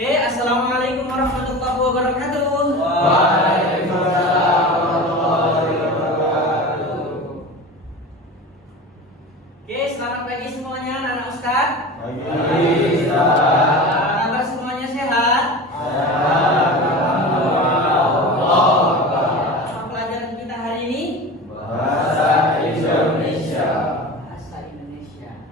Oke, assalamualaikum warahmatullahi wabarakatuh. Waalaikumsalam warahmatullahi wabarakatuh. Oke, selamat pagi semuanya, anak-anak Ustadz. Pagi, Ustaz. Apa kabar semuanya, sehat? Sehat, alhamdulillah. Apa pelajaran kita hari ini? Bahasa Indonesia. Bahasa Indonesia.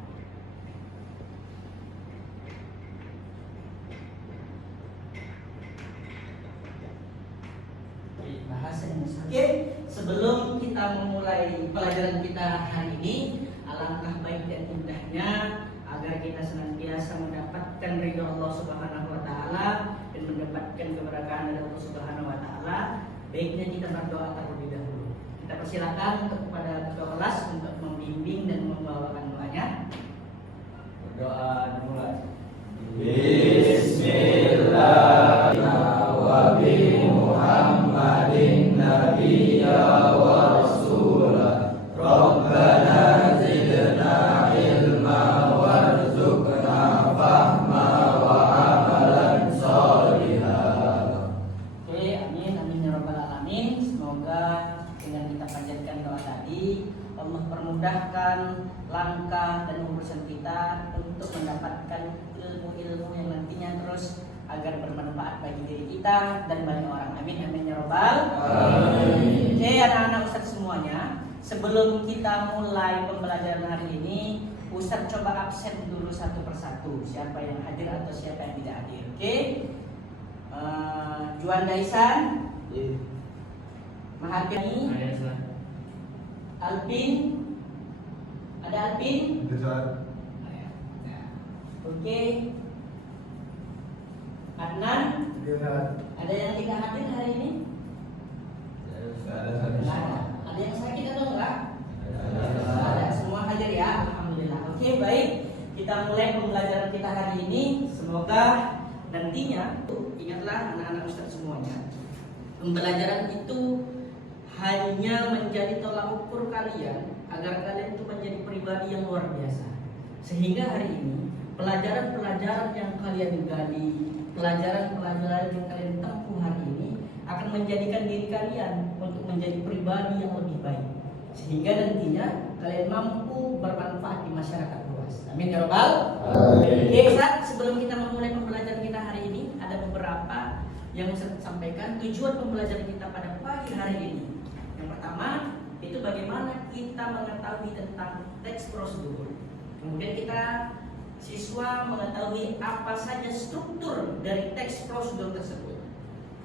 Oke, bahasa Indonesia. Oke, sebelum kita memulai pelajaran kita hari ini, alangkah baik dan indahnya agar kita senantiasa mendapatkan ridho Allah Subhanahu wa taala dan mendapatkan keberkahan dari Allah Subhanahu wa taala. Baiknya kita berdoa terlebih dahulu. Kita persilakan untuk kepada ketua kelas untuk membimbing dan membawakan doanya. Berdoa dimulai. Bismillah wa bi Muhammadin nabiyya wa rasulah. Rabbana zidna ilma warzuqna fahma wa amalan salihah. Oke, amin amin ya rabbal alamin. Semoga dengan kita panjatkan doa tadi Allah permudahkan langkah dan urusan kita untuk mendapatkan ilmu-ilmu yang nantinya terus agar bermanfaat bagi diri kita dan banyak orang. Amin amin ya rabbal alamin. Oke, anak-anak Ustadz semuanya, sebelum kita mulai pembelajaran hari ini, Ustadz coba absen dulu satu persatu siapa yang hadir atau siapa yang tidak hadir. Oke, Juanda Isan, Mahardani, Alvin, ada Alvin? Oke. Adnan, ada yang tidak hadir hari ini? Ada yang sakit atau enggak? Ada, semua hadir ya, alhamdulillah. Oke, baik. Kita mulai pembelajaran kita hari ini. Semoga nantinya, ingatlah anak-anak Ustadz semuanya, pembelajaran itu hanya menjadi tolak ukur kalian agar kalian itu menjadi pribadi yang luar biasa. Sehingga hari ini pelajaran-pelajaran yang kalian gali, pelajaran-pelajaran yang kalian tempuh hari ini akan menjadikan diri kalian untuk menjadi pribadi yang lebih baik. Sehingga nantinya kalian mampu bermanfaat di masyarakat luas. Amin ya rabbal alamin. Oke, Ustaz, sebelum kita memulai pembelajaran kita hari ini, ada beberapa yang Ustaz sampaikan tujuan pembelajaran kita pada pagi hari ini. Yang pertama, itu bagaimana kita mengetahui tentang teks prosedur. Kemudian kita siswa mengetahui apa saja struktur dari teks prosedur tersebut.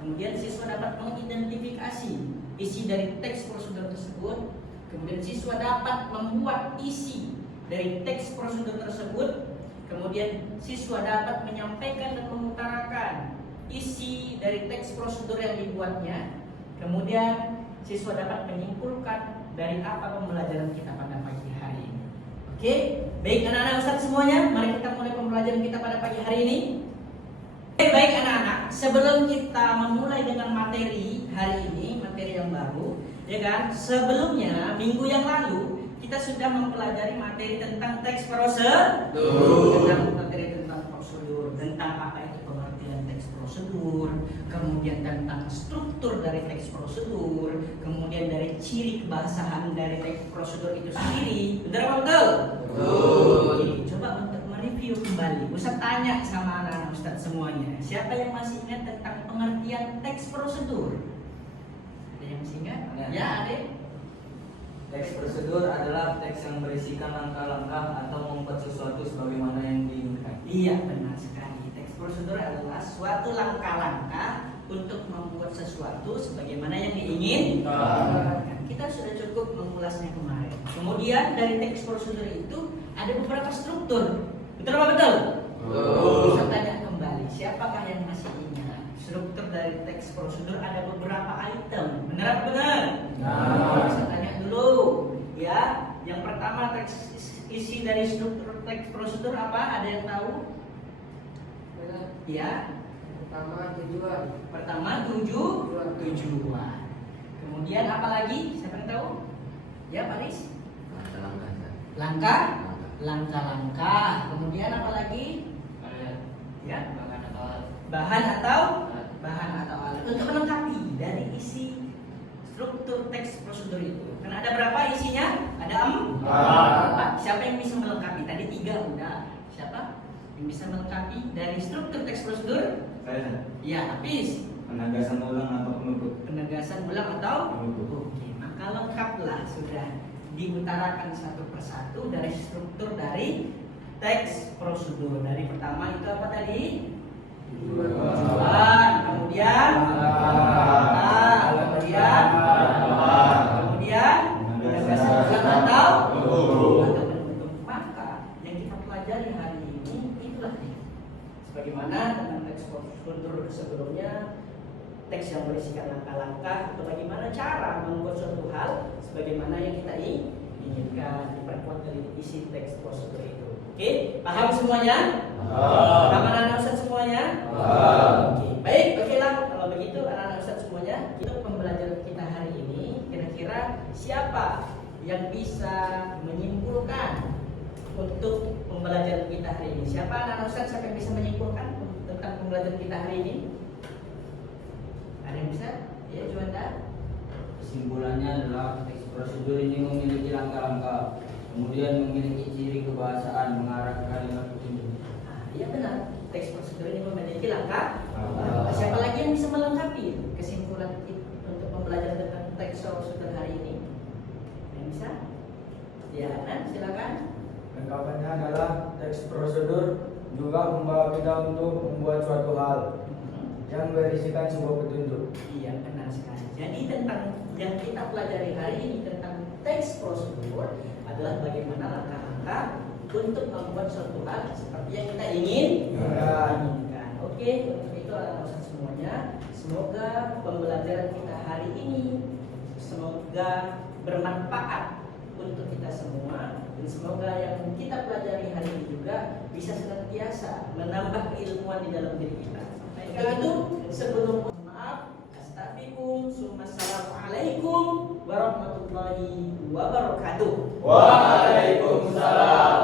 Kemudian siswa dapat mengidentifikasi isi dari teks prosedur tersebut. Kemudian siswa dapat membuat isi dari teks prosedur tersebut. Kemudian siswa dapat menyampaikan dan mengutarakan isi dari teks prosedur yang dibuatnya. Kemudian siswa dapat menyimpulkan dari apa pembelajaran kita pada pagi hari ini. Oke, baik anak-anak Ustadz semuanya, mari kita mulai pembelajaran kita pada pagi hari ini. Oke, baik anak-anak, sebelum kita memulai dengan materi hari ini, materi yang baru, ya kan? Sebelumnya minggu yang lalu kita sudah mempelajari materi tentang teks prosedur, tentang materi tentang prosedur, tentang apa itu pengertian teks prosedur, kemudian tentang struktur dari teks prosedur, kemudian dari ciri kebahasan dari teks prosedur itu sendiri. Benar apa betul? Oke, coba untuk mereview kembali, Ustaz tanya sama anak-anak Ustaz semuanya, siapa yang masih ingat tentang pengertian teks prosedur? Ada yang masih ingat? Ya, ada. Teks prosedur adalah teks yang berisikan langkah-langkah atau membuat sesuatu sebagaimana yang diinginkan. Iya, benar sekali. Teks prosedur adalah suatu langkah-langkah untuk membuat sesuatu sebagaimana yang diinginkan. Kita sudah cukup mengulasnya kemarin. Kemudian dari teks prosedur itu ada beberapa struktur. Betul apa betul? Bisa tanya kembali, siapakah yang masih ingat? Struktur dari teks prosedur ada beberapa item. Benar apa benar? Bisa tanya dulu. Ya, yang pertama teks isi dari struktur teks prosedur apa? Ada yang tahu? Ya. Pertama tujuan. Kemudian apa lagi? Siapa yang tahu? Ya, Paris. Langkah. Kemudian apa lagi? Ya. bahan atau alat untuk melengkapi dari isi struktur teks prosedur itu. Karena ada berapa isinya? Ada 4. Siapa yang bisa melengkapi? Tadi 3 udah. Siapa yang bisa melengkapi dari struktur teks prosedur? Saya. Ya, habis. Penegasan ulang atau penutup. Penegasan ulang atau Penutup. Oke, maka lengkaplah sudah diutarakan satu persatu dari struktur dari teks prosedur. Dari pertama itu apa tadi? Tujuan, kemudian kemudian penegasan ulang atau penutup. Maka yang kita pelajari hari ini itulah nih. Sebagaimana dengan teks prosedur sebelumnya, teks yang berisikan langkah-langkah atau bagaimana cara membuat suatu hal sebagaimana yang kita inginkan, diperkuat dari isi teks prosedur itu. Oke, paham semuanya? Paham anak-anak Ustaz semuanya? Oke, baik, oke lah kalau begitu anak-anak Ustaz semuanya. Itu pembelajaran kita hari ini. Kira-kira siapa yang bisa menyimpulkan untuk pembelajaran kita hari ini? Siapa anak-anak Ustaz siapa yang bisa menyimpulkan tentang pembelajaran kita hari ini? Ada yang bisa? Ya, Juanda. Kesimpulannya adalah teks prosedur ini memiliki langkah-langkah, kemudian memiliki ciri kebahasaan mengarah ke kalimat petunjuk. Iya benar, teks prosedur ini memiliki langkah. Siapa lagi yang bisa melengkapi kesimpulan untuk pembelajaran tentang teks prosedur hari ini? Yang bisa? Ya, Nan, silakan. Lengkapannya adalah teks prosedur juga membawa kita untuk membuat suatu hal yang berisikan sebuah petunjuk. Iya, benar sekali. Jadi tentang yang kita pelajari hari ini tentang teks prosedur adalah bagaimana langkah-langkah untuk membuat suatu hal seperti yang kita inginkan. Oke, untuk itu anak-anak semuanya, semoga pembelajaran kita hari ini semoga bermanfaat untuk kita semua, dan semoga yang kita pelajari hari ini juga bisa senantiasa menambah keilmuan di dalam diri kita. Untuk itu, sebelum maaf, astaghfirukum, assalamualaikum warahmatullahi wabarakatuh. Waalaikumsalam